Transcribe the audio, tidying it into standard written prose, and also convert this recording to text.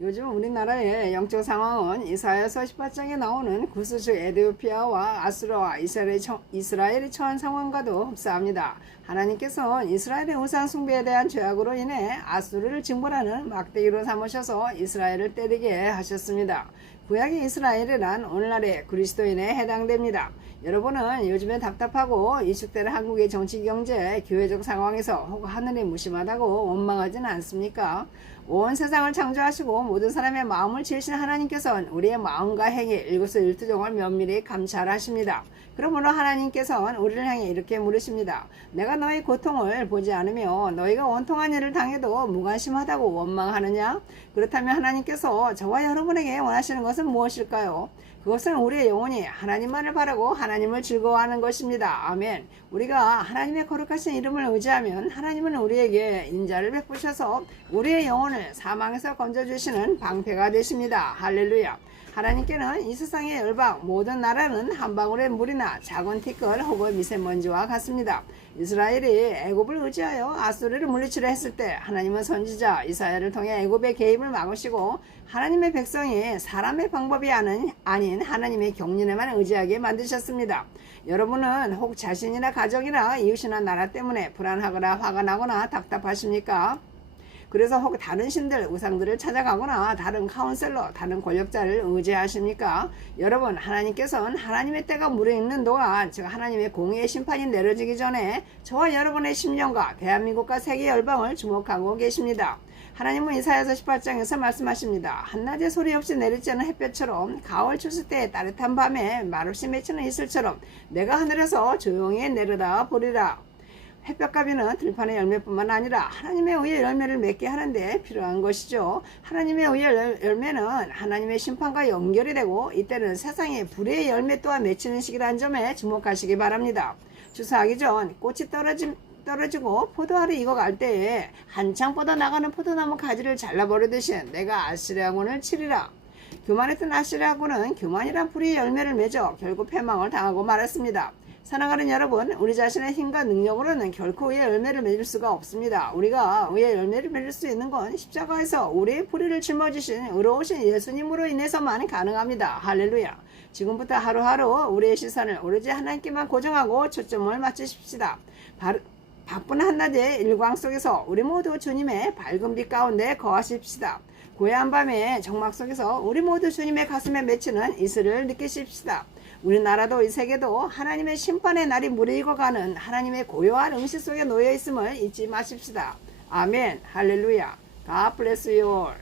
요즘 우리나라의 영적 상황은 이사야서 18장에 나오는 구스주 에디오피아와 아수르와 이스라엘이 처한 상황과도 흡사합니다. 하나님께서는 이스라엘의 우상 숭배에 대한 죄악으로 인해 아수르를 징벌하는 막대기로 삼으셔서 이스라엘을 때리게 하셨습니다. 구약의 이스라엘이란 오늘날의 그리스도인에 해당됩니다. 여러분은 요즘에 답답하고 이축되는 한국의 정치, 경제, 교회적 상황에서 혹 하늘이 무심하다고 원망하지는 않습니까? 온 세상을 창조하시고 모든 사람의 마음을 지으신 하나님께서는 우리의 마음과 행위 일거수일투족을 면밀히 감찰하십니다. 그러므로 하나님께서는 우리를 향해 이렇게 물으십니다. 내가 너의 고통을 보지 않으며 너희가 원통한 일을 당해도 무관심하다고 원망하느냐? 그렇다면 하나님께서 저와 여러분에게 원하시는 것은 무엇일까요? 그것은 우리의 영혼이 하나님만을 바라고 하나님을 즐거워하는 것입니다. 아멘. 우리가 하나님의 거룩하신 이름을 의지하면 하나님은 우리에게 인자를 베푸셔서 우리의 영혼을 사망에서 건져주시는 방패가 되십니다. 할렐루야. 하나님께는 이 세상의 열방 모든 나라는 한 방울의 물이나 작은 티끌 혹은 미세먼지와 같습니다. 이스라엘이 애굽을 의지하여 아수르를 물리치려 했을 때 하나님은 선지자 이사야를 통해 애굽의 개입을 막으시고 하나님의 백성이 사람의 방법이 아닌 하나님의 경륜에만 의지하게 만드셨습니다. 여러분은 혹 자신이나 가족이나 이웃이나 나라 때문에 불안하거나 화가 나거나 답답하십니까? 그래서 혹 다른 신들, 우상들을 찾아가거나 다른 카운셀러, 다른 권력자를 의지하십니까? 여러분, 하나님께서는 하나님의 때가 무르익는 동안, 즉 하나님의 공의의 심판이 내려지기 전에 저와 여러분의 심령과 대한민국과 세계 열방을 주목하고 계십니다. 하나님은 이사야서 18장에서 말씀하십니다. 한낮에 소리 없이 내리쬐는 햇볕처럼 가을 추수 때 따뜻한 밤에 말없이 맺히는 이슬처럼 내가 하늘에서 조용히 내려다 보리라. 햇볕가비는 들판의 열매뿐만 아니라 하나님의 의의 열매를 맺게 하는데 필요한 것이죠. 하나님의 의의 열매는 하나님의 심판과 연결이 되고 이때는 세상의 불의의 열매 또한 맺히는 시기라는 점에 주목하시기 바랍니다. 추수하기 전 꽃이 떨어지고 포도알이 익어갈 때에 한창 뻗어나가는 포도나무 가지를 잘라버리듯이 내가 아시리아군을 치리라. 교만했던 아시리아군은 교만이란 불의의 열매를 맺어 결국 패망을 당하고 말았습니다. 사랑하는 여러분, 우리 자신의 힘과 능력으로는 결코 의의 열매를 맺을 수가 없습니다. 우리가 의의 열매를 맺을 수 있는 건 십자가에서 우리의 불의를 짊어지신 의로우신 예수님으로 인해서만 가능합니다. 할렐루야. 지금부터 하루하루 우리의 시선을 오로지 하나님께만 고정하고 초점을 맞추십시다. 바쁜 한낮의 일광 속에서 우리 모두 주님의 밝은 빛 가운데 거하십시다. 고요한 밤의 정막 속에서 우리 모두 주님의 가슴에 맺히는 이슬을 느끼십시다. 우리나라도 이 세계도 하나님의 심판의 날이 무르익어가는 하나님의 고요한 응시 속에 놓여 있음을 잊지 마십시다. 아멘. 할렐루야. God bless you all.